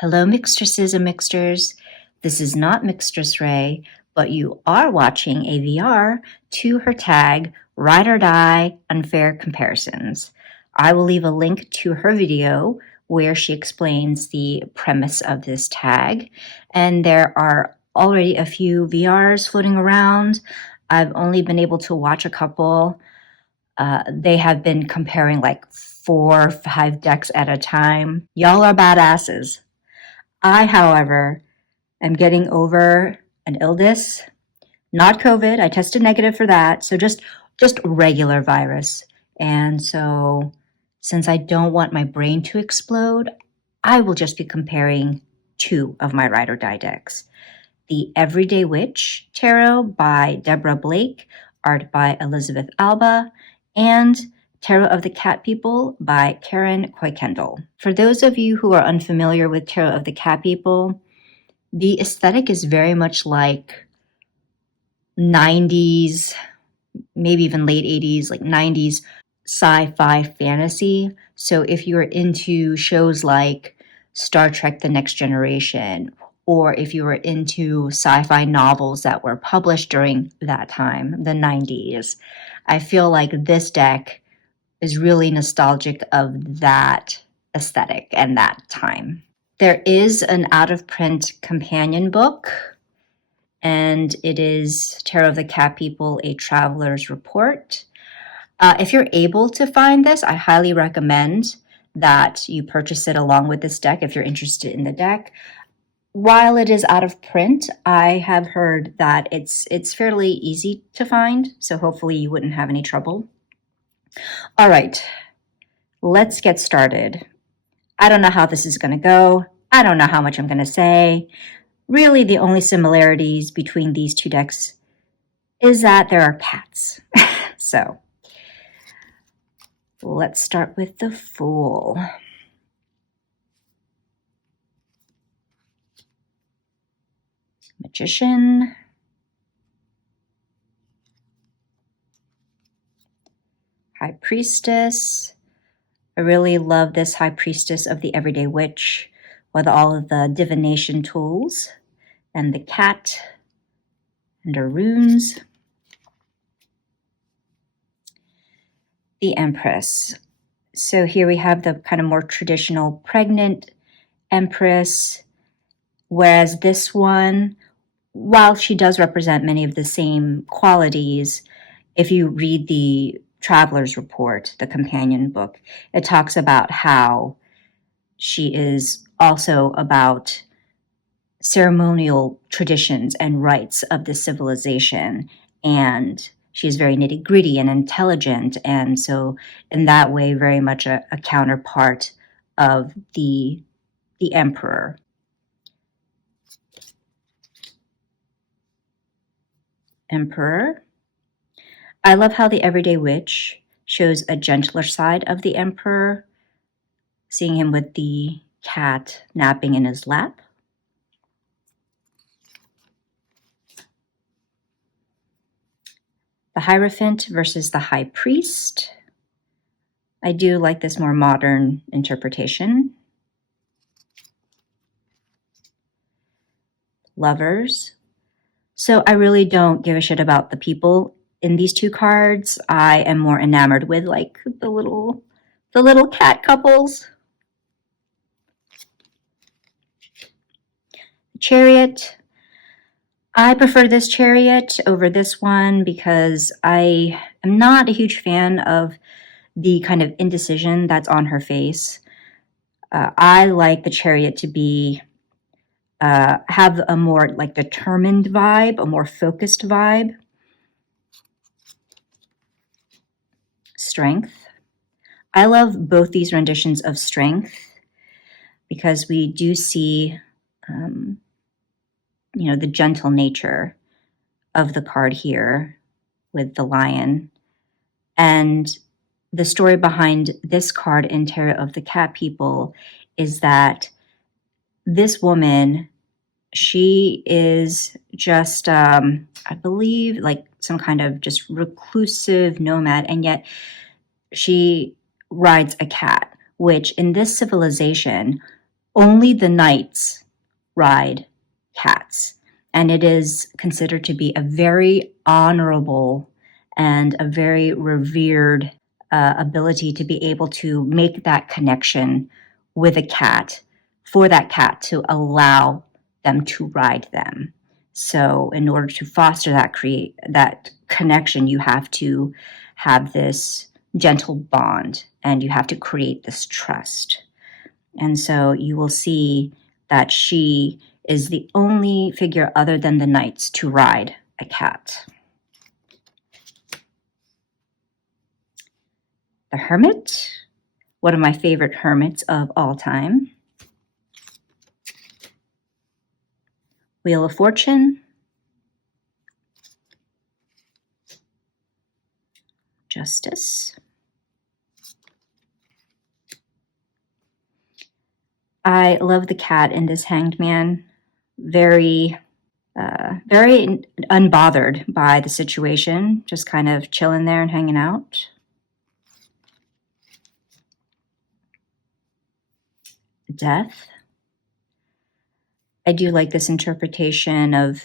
Hello, mixtresses and mixters. This is not Mixtress Ray, but you are watching a VR to her tag, Ride or Die Unfair Comparisons. I will leave a link to her video where she explains the premise of this tag. And there are already a few VRs floating around. I've only been able to watch a couple. They have been comparing like 4 or 5 decks at a time. Y'all are badasses. I, however, am getting over an illness, not COVID. I tested negative for that. So just regular virus. And so since I don't want my brain to explode, I will just be comparing 2 of my Ride or Die decks. The Everyday Witch Tarot by Deborah Blake, art by Elizabeth Alba, and Tarot of the Cat People by Karen Kuykendall. For those of you who are unfamiliar with Tarot of the Cat People, the aesthetic is very much like 90s, maybe even late 80s, like 90s sci-fi fantasy. So if you're into shows like Star Trek The Next Generation, or if you were into sci-fi novels that were published during that time, the 90s, I feel like this deck is really nostalgic of that aesthetic and that time. There is an out-of-print companion book, and it is Tarot of the Cat People, A Traveler's Report. If you're able to find this, I highly recommend that you purchase it along with this deck if you're interested in the deck. While it is out of print, I have heard that it's fairly easy to find, so hopefully you wouldn't have any trouble. All right, let's get started. I don't know how this is going to go. I don't know how much I'm going to say. Really, the only similarities between these 2 decks is that there are cats. So, let's start with the Fool. Magician. High Priestess. I really love this High Priestess of the Everyday Witch with all of the divination tools and the cat and her runes. The Empress. So here we have the kind of more traditional pregnant Empress, whereas this one, while she does represent many of the same qualities, if you read the Traveler's Report, the companion book, it talks about how she is also about ceremonial traditions and rites of the civilization, and she's very nitty-gritty and intelligent, and so in that way very much a counterpart of the Emperor. Emperor. I love how the Everyday Witch shows a gentler side of the Emperor, seeing him with the cat napping in his lap. The Hierophant versus the High Priest. I do like this more modern interpretation. Lovers. So I really don't give a shit about the people in these 2 cards. I am more enamored with like the little cat couples. Chariot. I prefer this Chariot over this one because I am not a huge fan of the kind of indecision that's on her face. I like the Chariot to be have a more like determined vibe, a more focused vibe. Strength. I love both these renditions of Strength because we do see the gentle nature of the card here with the lion. And the story behind this card in Tarot of the Cat People is that this woman, she is just, I believe, like some kind of just reclusive nomad, and yet she rides a cat, which in this civilization Only the knights ride cats, and it is considered to be a very honorable and a very revered ability to be able to make that connection with a cat, for that cat to allow them to ride them. So in order to foster that connection, you have to have this gentle bond, and you have to create this trust. And so you will see that she is the only figure other than the knights to ride a cat. The Hermit, one of my favorite hermits of all time. Wheel of Fortune. Justice. I love the cat in this Hanged Man. Very unbothered by the situation, just kind of chilling there and hanging out. Death. I do like this interpretation of,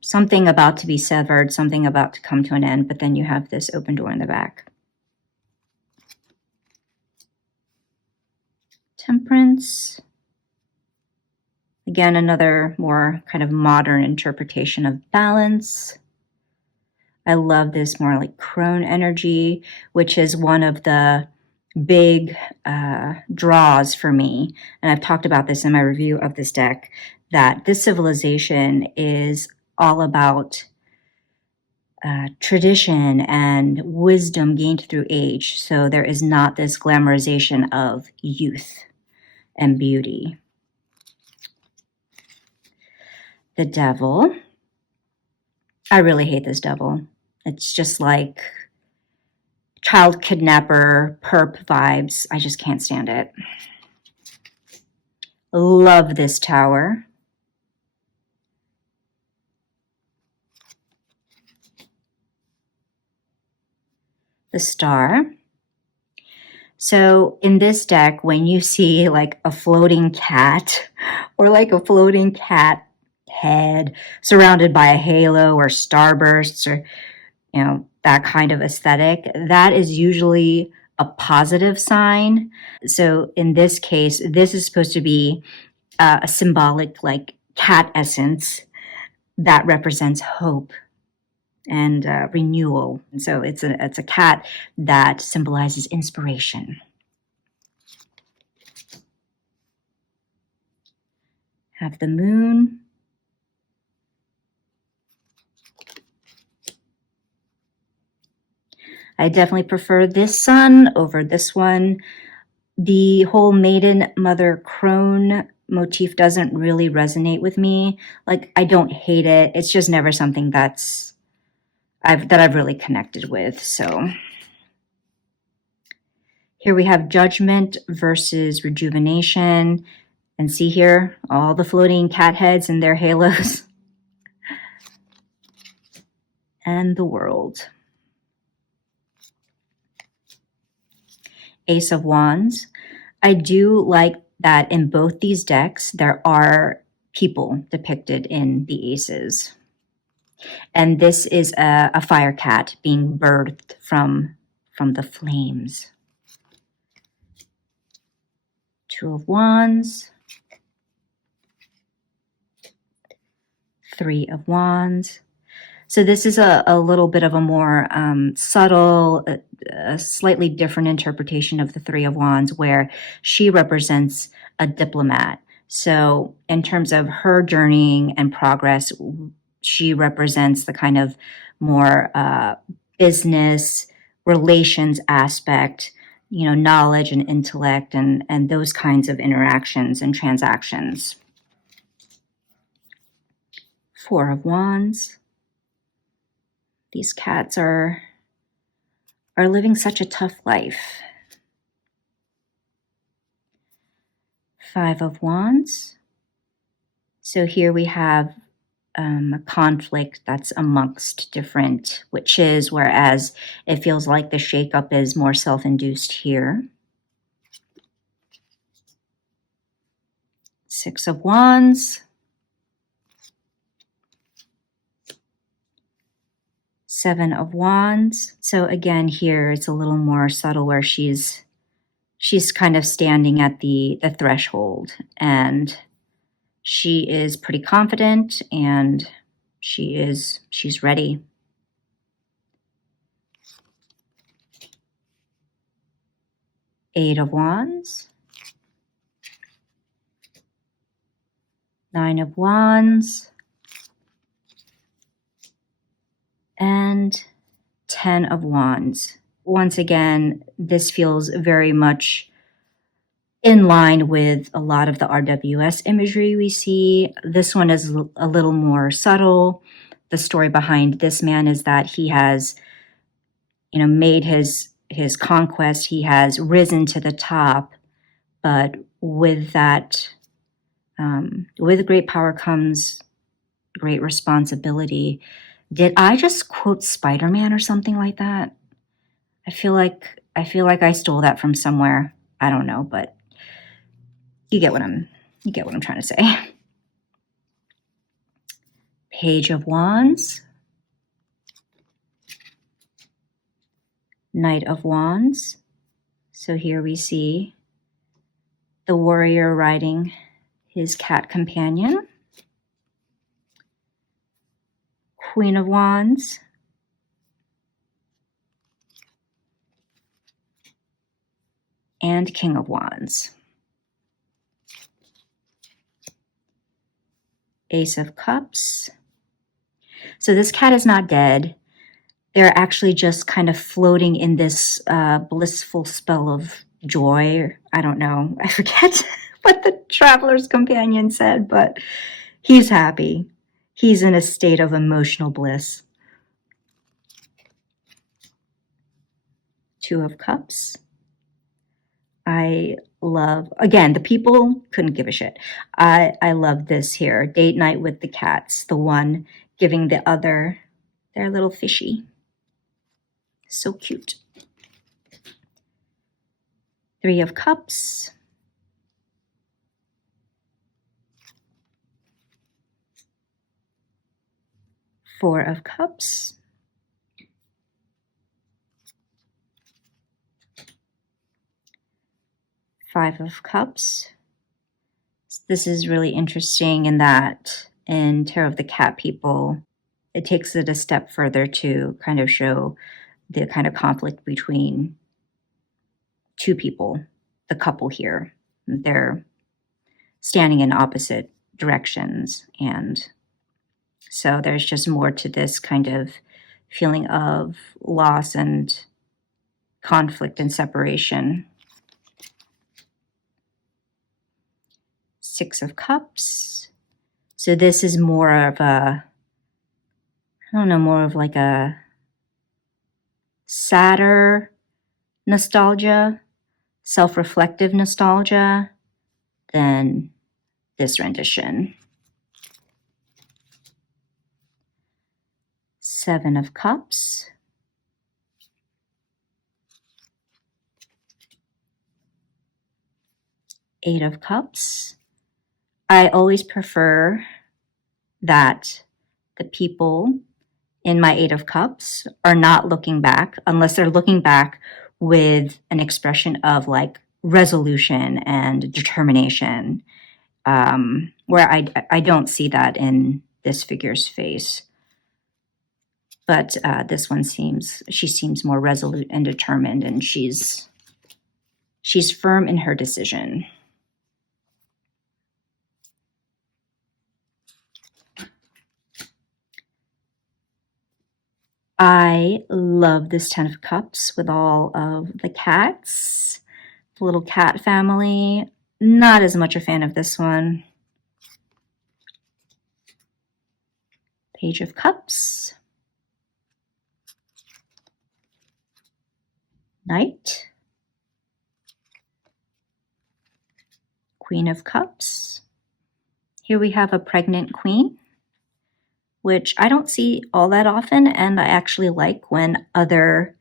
something about to be severed, something about to come to an end, but then you have this open door in the back. Temperance. Again, another more kind of modern interpretation of balance. I love this more like crone energy, which is one of the big draws for me. And I've talked about this in my review of this deck, that this civilization is all about tradition and wisdom gained through age. So there is not this glamorization of youth and beauty. The Devil. I really hate this devil. It's just like child kidnapper, perp vibes. I just can't stand it. Love this tower. The Star. So in this deck, when you see like a floating cat or like a floating cat head surrounded by a halo or starbursts or, that kind of aesthetic, that is usually a positive sign. So in this case, this is supposed to be a symbolic like cat essence that represents hope and renewal. And so it's a cat that symbolizes inspiration. Have the Moon. I definitely prefer this Sun over this one. The whole maiden mother crone motif doesn't really resonate with me. Like, I don't hate it. It's just never something that I've really connected with. So here we have Judgment versus Rejuvenation. And see here, all the floating cat heads and their halos. And the World. Ace of Wands. I do like that in both these decks, there are people depicted in the aces. And this is a fire cat being birthed from the flames. Two of Wands. Three of Wands. So this is a little bit of a more subtle, a slightly different interpretation of the Three of Wands, where she represents a diplomat. So in terms of her journeying and progress, she represents the kind of more business relations aspect, knowledge and intellect and those kinds of interactions and transactions. Four of Wands. These cats are living such a tough life. Five of Wands. So here we have a conflict that's amongst different witches, whereas it feels like the shakeup is more self-induced here. Six of Wands. Seven of Wands. So again, here it's a little more subtle where she's kind of standing at the threshold, and she is pretty confident, and she's ready. Eight of Wands. Nine of Wands. And 10 of Wands. Once again, this feels very much in line with a lot of the RWS imagery we see. This one is a little more subtle. The story behind this man is that he has, made his conquest. He has risen to the top, but with that, with great power comes great responsibility. Did I just quote Spider-Man or something like that? I feel like I stole that from somewhere. I don't know, but you get what I'm trying to say. Page of Wands. Knight of Wands. So here we see the warrior riding his cat companion. Queen of Wands. And King of Wands. Ace of Cups. So this cat is not dead. They're actually just kind of floating in this blissful spell of joy. I don't know. I forget what the traveler's companion said, but he's happy. He's in a state of emotional bliss. Two of Cups. I love, again, the people couldn't give a shit. I love this here. Date night with the cats. The one giving the other their little fishy. So cute. Three of Cups. Four of Cups. Five of Cups. This is really interesting in that in Tarot of the Cat people, it takes it a step further to kind of show the kind of conflict between two people, the couple here. They're standing in opposite directions, and so there's just more to this kind of feeling of loss and conflict and separation. Six of Cups. So this is more of a, more of like a sadder nostalgia, self-reflective nostalgia than this rendition. Seven of Cups. Eight of Cups. I always prefer that the people in my Eight of Cups are not looking back, unless they're looking back with an expression of like resolution and determination, where I don't see that in this figure's face. But this one she seems more resolute and determined, and she's firm in her decision. I love this Ten of Cups with all of the cats, the little cat family. Not as much a fan of this one. Page of Cups. Knight. Queen of Cups. Here we have a pregnant queen, which I don't see all that often, and I actually like when other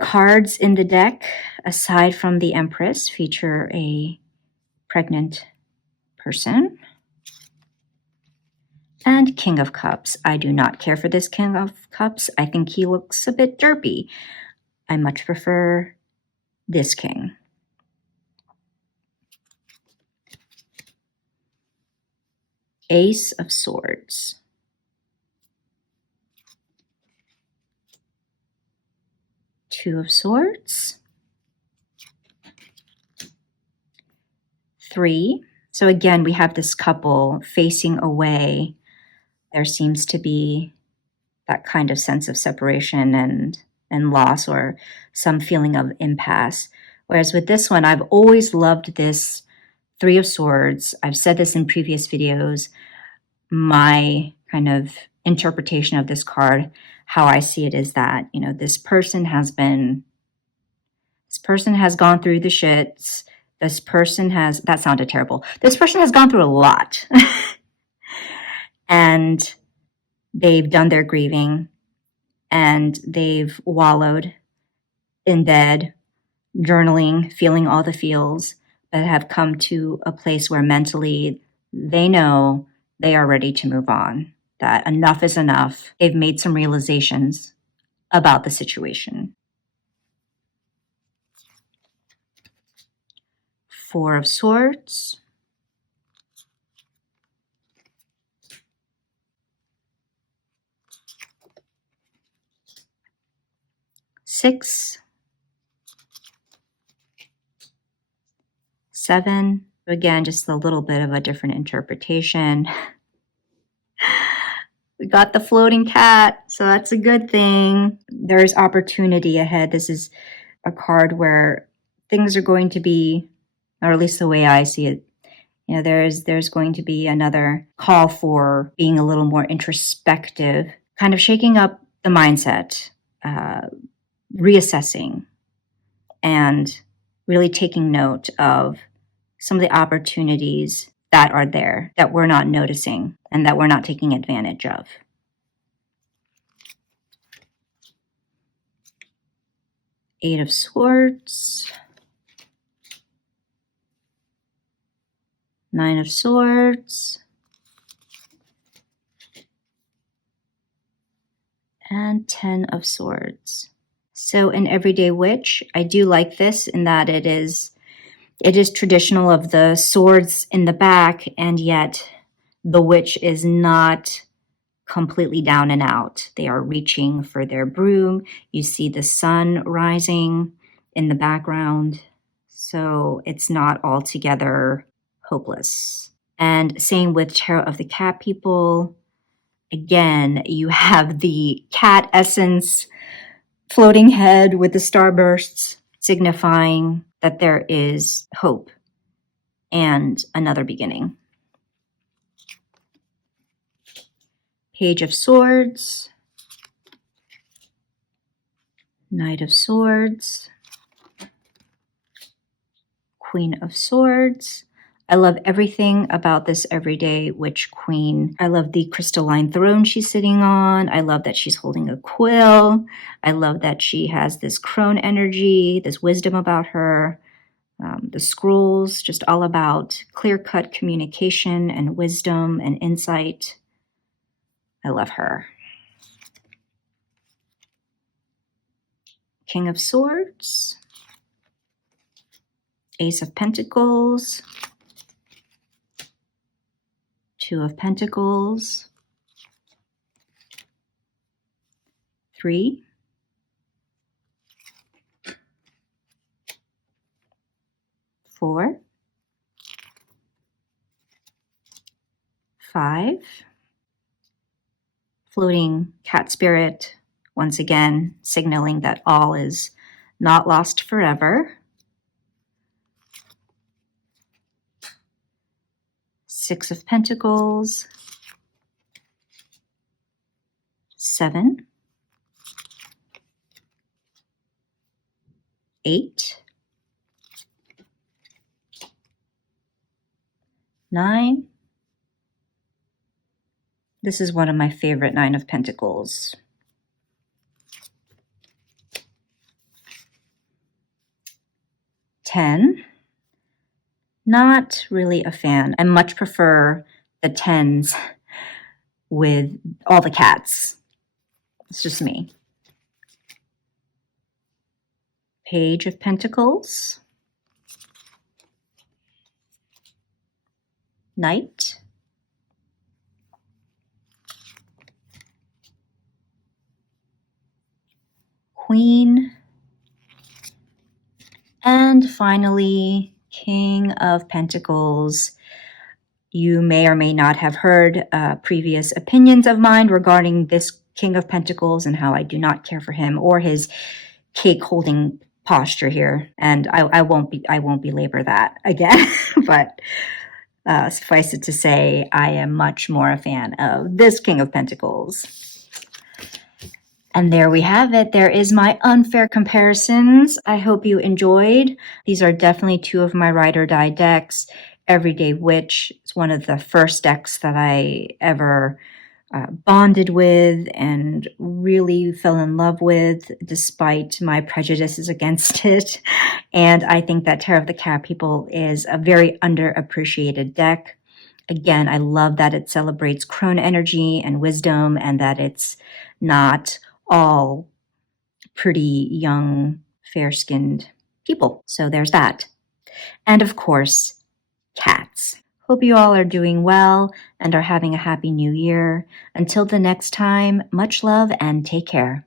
cards in the deck, aside from the Empress, feature a pregnant person. And King of Cups. I do not care for this King of Cups. I think he looks a bit derpy. I much prefer this king. Ace of Swords. Two of Swords. 3. So again, we have this couple facing away. There seems to be that kind of sense of separation and loss, or some feeling of impasse. Whereas with this one, I've always loved this 3 of Swords. I've said this in previous videos. My kind of interpretation of this card, how I see it, is that, you know, this person has gone through the shits. This person has, that sounded terrible. This person has gone through a lot. And they've done their grieving, and they've wallowed in bed, journaling, feeling all the feels, but have come to a place where mentally they know they are ready to move on, that enough is enough. They've made some realizations about the situation. 4 of Swords. 6. 7. Again, just a little bit of a different interpretation. We got the floating cat, so that's a good thing. There's opportunity ahead. This is a card where things are going to be, or at least the way I see it, you know, there's going to be another call for being a little more introspective, kind of shaking up the mindset, reassessing, and really taking note of some of the opportunities that are there that we're not noticing and that we're not taking advantage of. Eight of Swords. 9 of Swords. And 10 of Swords. So an everyday witch, I do like this in that it is traditional of the swords in the back, and yet the witch is not completely down and out. They are reaching for their broom. You see the sun rising in the background. So it's not altogether hopeless. And same with Tarot of the Cat people. Again, you have the cat essence, floating head with the starbursts, signifying that there is hope and another beginning. Page of Swords. Knight of Swords. Queen of Swords. I love everything about this everyday witch queen. I love the crystalline throne she's sitting on. I love that she's holding a quill. I love that she has this crone energy, this wisdom about her. The scrolls, just all about clear-cut communication and wisdom and insight. I love her. King of Swords. Ace of Pentacles. 2 of Pentacles. 3. 4. 5. Floating cat spirit, once again signaling that all is not lost forever. 6 of Pentacles. 7. 8. 9. This is one of my favorite 9 of Pentacles. 10. Not really a fan. I much prefer the tens with all the cats. It's just me. Page of Pentacles. Knight. Queen. And finally, King of Pentacles. You may or may not have heard previous opinions of mine regarding this King of Pentacles and how I do not care for him or his cake holding posture here. And I won't belabor that again, but suffice it to say, I am much more a fan of this King of Pentacles. And there we have it. There is my unfair comparisons. I hope you enjoyed. These are definitely two of my Ride or Die decks. Everyday Witch is one of the first decks that I ever bonded with and really fell in love with, despite my prejudices against it. And I think that Tarot of the Cat People is a very underappreciated deck. Again, I love that it celebrates crone energy and wisdom, and that it's not all pretty young, fair-skinned people. So there's that. And of course, cats. Hope you all are doing well and are having a happy new year. Until the next time, much love and take care.